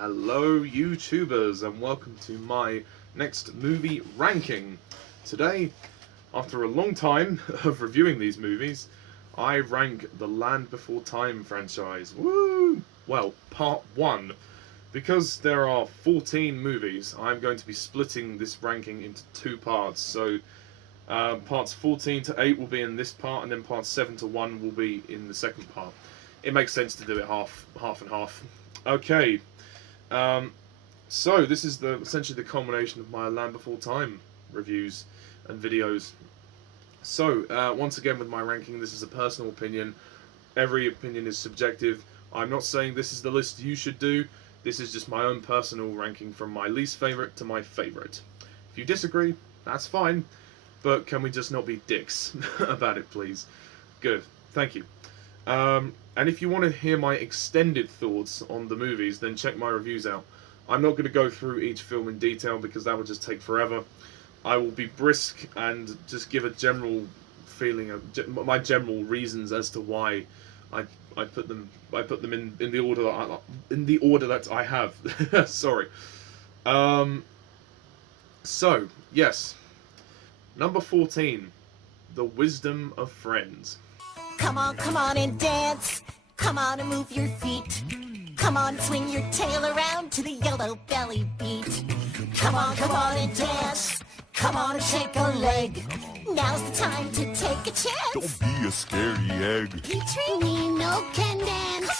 Hello YouTubers and welcome to my next movie ranking. Today, after a long time of reviewing these movies, I rank the Land Before Time franchise. Woo! Well, part 1. Because there are 14 movies, I'm going to be splitting this ranking into 2 parts. So, parts 14 to 8 will be in this part, and then parts 7 to 1 will be in the second part. It makes sense to do it half and half. Okay. So this is essentially the culmination of my Land Before Time reviews and videos. So once again with my ranking, this is a personal opinion. Every opinion is subjective. I'm not saying this is the list you should do. This is just my own personal ranking from my least favourite to my favourite. If you disagree, that's fine. But can we just not be dicks about it, please? Good. Thank you. And if you want to hear my extended thoughts on the movies, then check my reviews out. I'm not going to go through each film in detail because that would just take forever. I will be brisk and just give a general feeling of my general reasons as to why I put them in the order that I have. Sorry. So yes, number 14, The Wisdom of Friends. Come on and dance. Come on and move your feet. Come on, swing your tail around to the yellow belly beat. Come on and dance. Come on and shake a leg. Now's the time to take a chance. Don't be a scary egg. Petrie, me no can dance.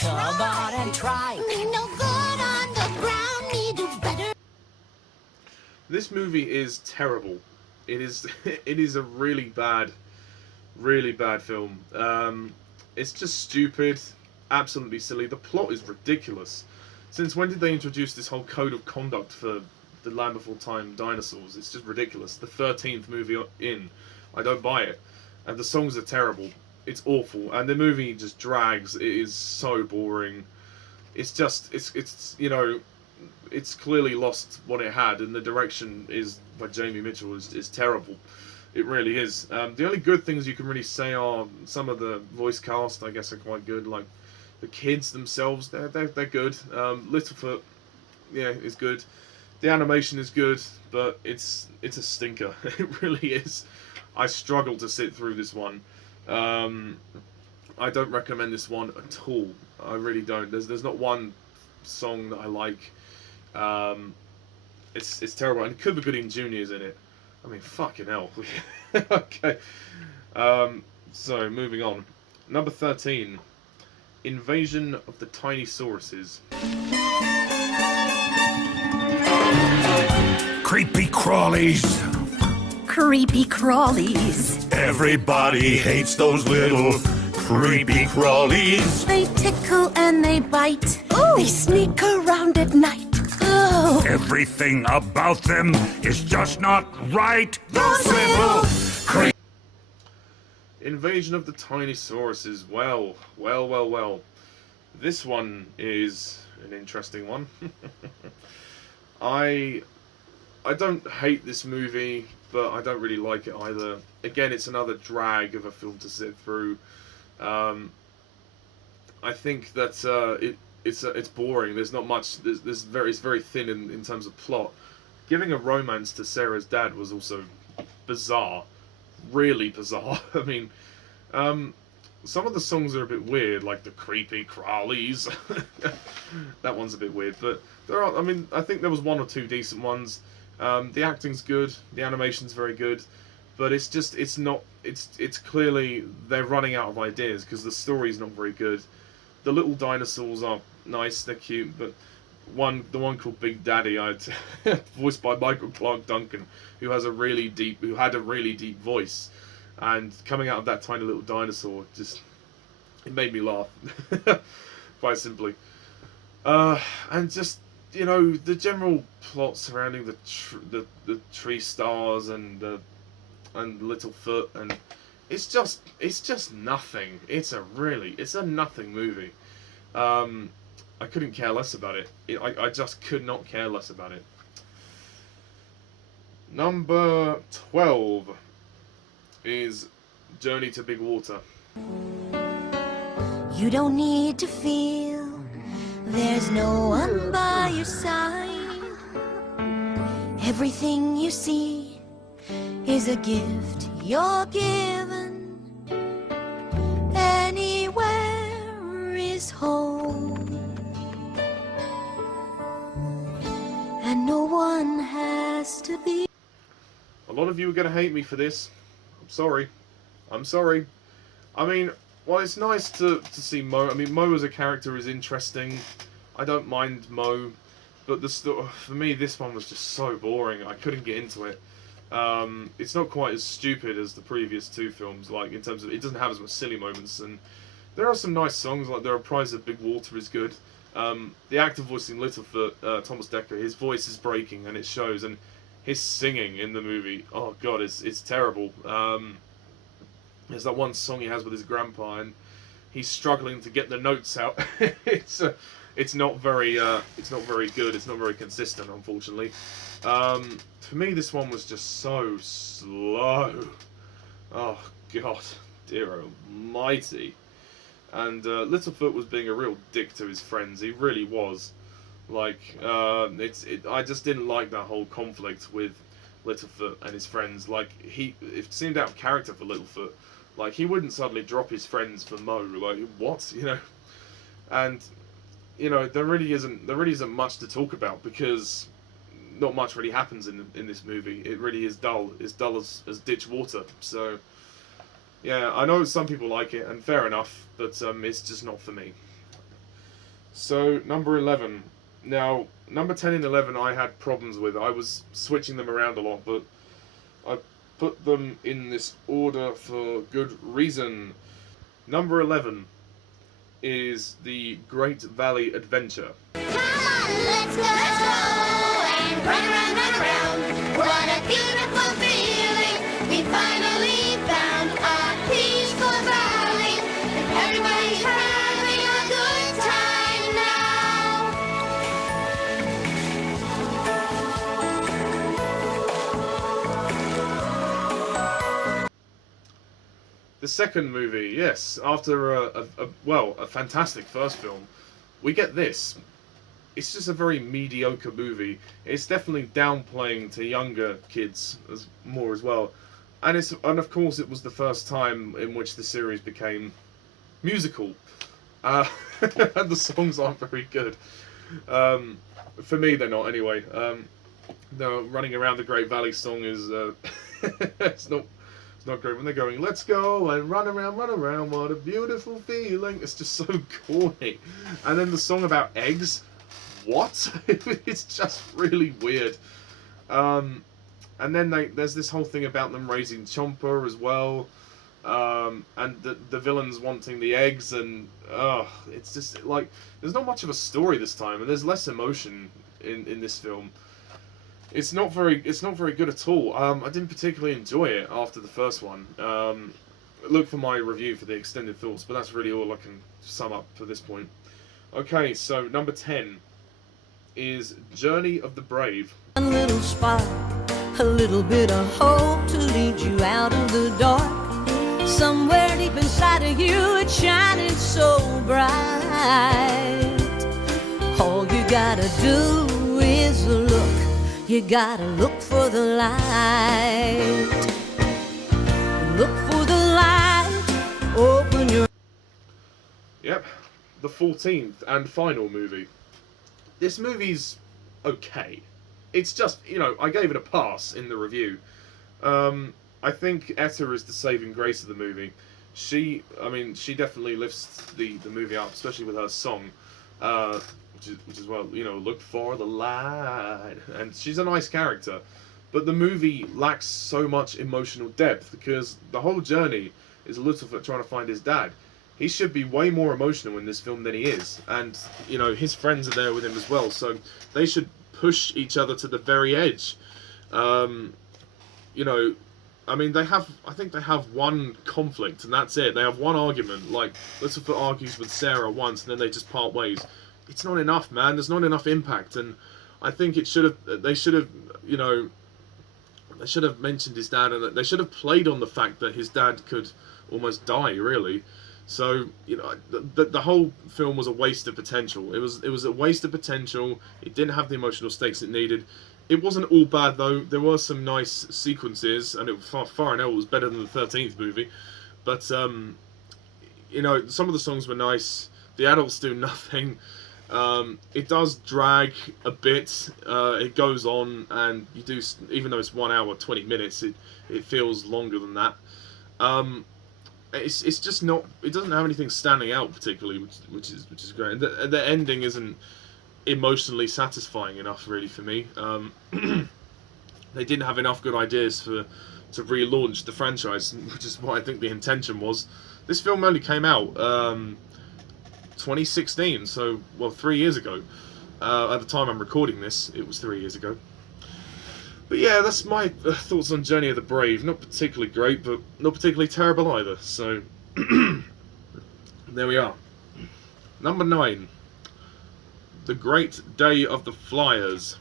Come on and try. Me no good on the ground. Me do better. This movie is terrible. It is a really bad film. It's just stupid, absolutely silly. The plot is ridiculous. Since when did they introduce this whole code of conduct for the Land Before Time dinosaurs? It's just ridiculous. The 13th movie in, I don't buy it. And the songs are terrible. It's awful. And the movie just drags. It is so boring. It's just, it's you know, it's clearly lost what it had, and the direction is by Jamie Mitchell is terrible. It really is. The only good things you can really say are some of the voice cast, I guess, are quite good. Like the kids themselves, they're good. Littlefoot, yeah, is good. The animation is good, but it's a stinker. It really is. I struggle to sit through this one. I don't recommend this one at all. I really don't. There's not one song that I like. It's terrible. And Cuba Gooding Jr. is in it. I mean, fucking hell. Okay. So, moving on. Number 13. Invasion of the Tinysuaruses. Creepy crawlies. Creepy crawlies. Everybody hates those little creepy crawlies. They tickle and they bite. Ooh. They sneak around at night. Ooh. Everything about them is just not right. Those little creepy. Invasion of the Tinysuaruses. Well. This one is an interesting one. I don't hate this movie, but I don't really like it either. Again, it's another drag of a film to sit through. I think that it's boring. There's not much. It's very thin in terms of plot. Giving a romance to Sarah's dad was also bizarre, really bizarre. I mean, some of the songs are a bit weird, like the Creepy Crawlies. That one's a bit weird, but there are. I mean, I think there was 1 or 2 decent ones. The acting's good, the animation's very good, but it's clearly they're running out of ideas because the story's not very good. The little dinosaurs are nice, they're cute, but the one called Big Daddy, voiced by Michael Clark Duncan, who had a really deep voice, and coming out of that tiny little dinosaur, it made me laugh, quite simply. And just, you know, the general plot surrounding the tree stars and Littlefoot, and it's just nothing. It's a nothing movie. I couldn't care less about it. I just could not care less about it. Number 12 is Journey to Big Water. You don't need to feel There's no one by your side. Everything you see is a gift you're given. Anywhere is home, and no one has to be. A lot of you are going to hate me for this. I'm sorry. I'm sorry. I mean, well, it's nice to see Mo. I mean, Mo as a character is interesting. I don't mind Mo. But for me, this one was just so boring. I couldn't get into it. It's not quite as stupid as the previous two films, like, in terms of, it doesn't have as much silly moments, and there are some nice songs, like The Reprise of Big Water is good. The actor voicing Littlefoot, Thomas Dekker, his voice is breaking, and it shows, and his singing in the movie, oh god, it's terrible. There's that one song he has with his grandpa, and he's struggling to get the notes out. It's not very good. It's not very consistent, unfortunately. For me, this one was just so slow. Oh god, dear almighty. And Littlefoot was being a real dick to his friends. He really was. Like, I just didn't like that whole conflict with Littlefoot and his friends. Like, it seemed out of character for Littlefoot. Like, he wouldn't suddenly drop his friends for Mo. Like, what? You know? And, you know, there really isn't much to talk about, because not much really happens in this movie. It really is dull. It's dull as ditch water. So, yeah, I know some people like it, and fair enough, but it's just not for me. So, number 11. Now, number 10 and 11 I had problems with. I was switching them around a lot, but I put them in this order for good reason. Number 11 is The Great Valley Adventure. Come on, let's go and run around. What a beautiful feeling. We finally found a peaceful valley, and everybody's having a good time now. The second movie, yes, after a fantastic first film, we get this. It's just a very mediocre movie. It's definitely downplaying to younger kids more as well, and of course it was the first time in which the series became musical, and the songs aren't very good. For me, they're not anyway. The Running Around the Great Valley song is it's not great when they're going, let's go and run around, what a beautiful feeling. It's just so corny. And then the song about eggs, what? It's just really weird. And then there's this whole thing about them raising Chomper as well, and the villains wanting the eggs, and it's just like, there's not much of a story this time, and there's less emotion in this film. It's not very good at all. I didn't particularly enjoy it after the first one. Look for my review for the extended thoughts, but that's really all I can sum up for this point. Okay, so number 10 is Journey of the Brave. A little spark, a little bit of hope to lead you out of the dark. Somewhere deep inside of you, it's shining so bright. All you gotta do is look. You gotta look for the light. Look for the light. Open your... Yep, the 14th and final movie. This movie's okay. It's just, you know, I gave it a pass in the review. I think Etta is the saving grace of the movie. She definitely lifts the movie up, especially with her song. Which is, well, you know, look for the light. And she's a nice character. But the movie lacks so much emotional depth, because the whole journey is Littlefoot trying to find his dad. He should be way more emotional in this film than he is. And, you know, his friends are there with him as well. So they should push each other to the very edge. You know, I mean, I think they have one conflict, and that's it. They have one argument. Like, Littlefoot argues with Sarah once, and then they just part ways. It's not enough, man. There's not enough impact, and I think they should have, you know, they should have mentioned his dad, and they should have played on the fact that his dad could almost die, really. So you know, the whole film was a waste of potential. It was a waste of potential. It didn't have the emotional stakes it needed. It wasn't all bad though. There were some nice sequences, and it was far and out was better than the 13th movie. But you know, some of the songs were nice. The adults do nothing. It does drag a bit. It goes on, and you do, even though it's 1 hour 20 minutes, it feels longer than that. It's just not. It doesn't have anything standing out particularly, which is great. And the ending isn't emotionally satisfying enough, really, for me. They didn't have enough good ideas to relaunch the franchise, which is what I think the intention was. This film only came out 2016, so, well, 3 years ago. At the time I'm recording this, it was 3 years ago. But yeah, that's my thoughts on Journey of the Brave. Not particularly great, but not particularly terrible either. So, there we are. Number 9. The Great Day of the Flyers.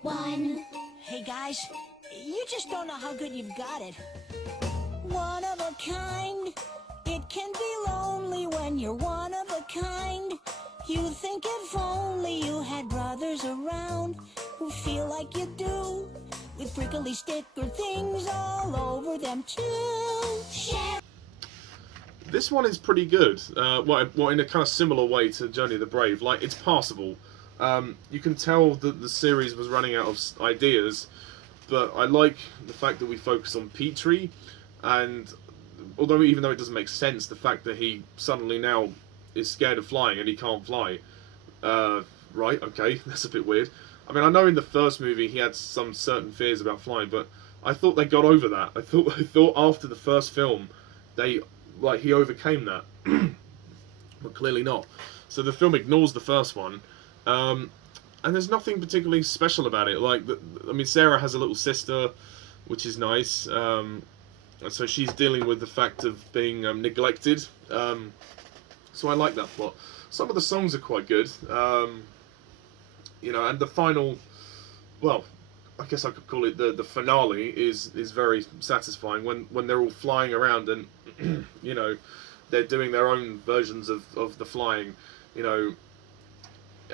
One. Hey guys, you just don't know how good you've got it. One of a kind. It can be lonely when you're one of a kind. You think if only you had brothers around who feel like you do, with prickly sticker things all over them too. Share. This one is pretty good. Well, in a kind of similar way to Journey of the Brave. Like, it's passable. You can tell that the series was running out of ideas, but I like the fact that we focus on Petrie, and even though it doesn't make sense, the fact that he suddenly now is scared of flying and he can't fly. Right, okay, that's a bit weird. I mean, I know in the first movie he had some certain fears about flying, but I thought they got over that. I thought after the first film, he overcame that. But clearly not. So the film ignores the first one. And there's nothing particularly special about it. Like, I mean, Sarah has a little sister, which is nice. And so she's dealing with the fact of being neglected. So I like that plot. Some of the songs are quite good. You know, and the final, well, I guess I could call it the finale is very satisfying when they're all flying around and you know, they're doing their own versions of the flying, you know,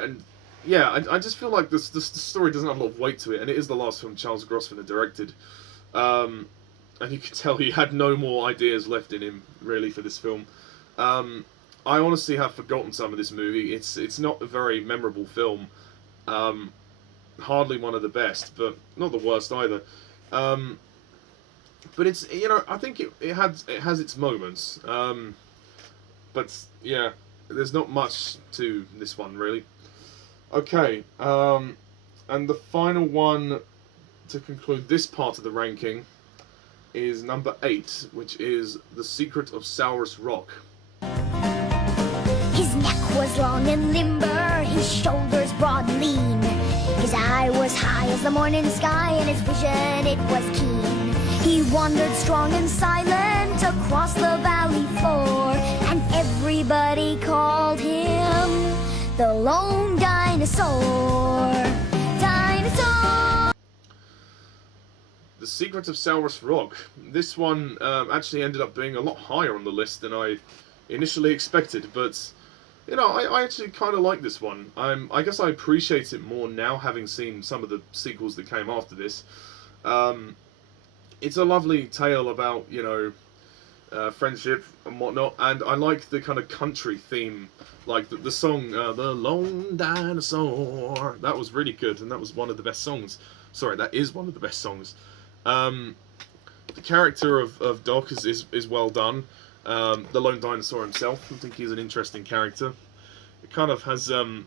and yeah, I just feel like the story doesn't have a lot of weight to it, and it is the last film Charles Grosvenor directed, and you could tell he had no more ideas left in him really for this film. I honestly have forgotten some of this movie. It's not a very memorable film. Hardly one of the best, but not the worst either. But it's, you know, I think it has its moments. But yeah, there's not much to this one really. Okay, and the final one to conclude this part of the ranking is number 8, which is The Secret of Saurus Rock. His neck was long and limber, his shoulders broad and lean. His eye was high as the morning sky, and his vision it was keen. He wandered strong and silent across the valley floor, and everybody called him the lone dinosaur. Dinosaur! The Secret of Saurus Rock. This one actually ended up being a lot higher on the list than I initially expected, but you know, I actually kind of like this one. I guess I appreciate it more now, having seen some of the sequels that came after this. It's a lovely tale about, you know, friendship and whatnot, and I like the kind of country theme, like the song, The Lone Dinosaur. That was really good, and that was one of the best songs. Sorry, that is one of the best songs. The character of Doc is well done. The lone dinosaur himself, I think he's an interesting character. It kind of has an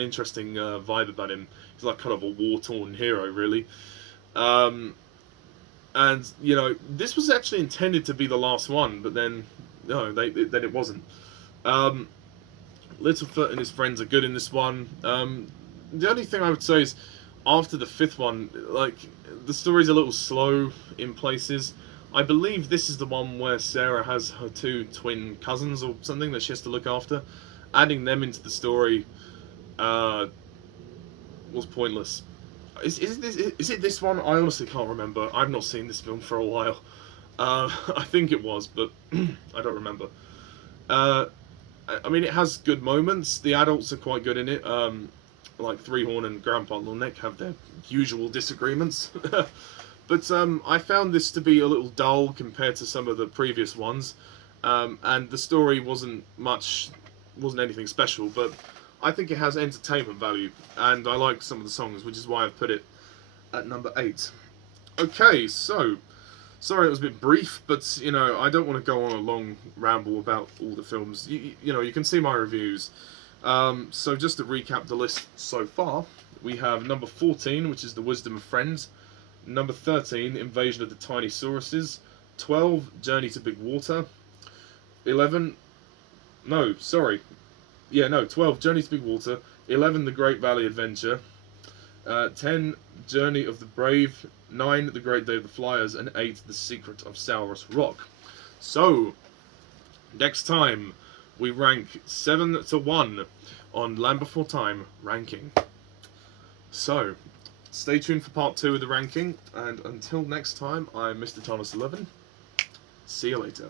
interesting vibe about him. He's like kind of a war-torn hero, really. And you know, this was actually intended to be the last one, but then no, then it wasn't. Littlefoot and his friends are good in this one. The only thing I would say is, after the 5th one, like, the story's a little slow in places. I believe this is the one where Sarah has her 2 twin cousins or something that she has to look after. Adding them into the story was pointless. Is it this one? I honestly can't remember. I've not seen this film for a while. I think it was, but I don't remember. I mean, it has good moments. The adults are quite good in it. Like Three Horn and Grandpa Little Nick have their usual disagreements. But I found this to be a little dull compared to some of the previous ones. And the story wasn't anything special, but I think it has entertainment value. And I like some of the songs, which is why I've put it at number 8. Okay, so... Sorry it was a bit brief, but, you know, I don't want to go on a long ramble about all the films. You know, you can see my reviews. So just to recap the list so far, we have number 14, which is The Wisdom of Friends. Number 13, Invasion of the Tinysuaruses. 12, Journey to Big Water. 12, Journey to Big Water. 11, The Great Valley Adventure. 10, Journey of the Brave. 9, The Great Day of the Flyers, and 8, The Secret of Saurus Rock. So, next time, we rank 7 to 1 on Land Before Time ranking. So, stay tuned for part 2 of the ranking, and until next time, I'm Mr. Thomas 11. See you later.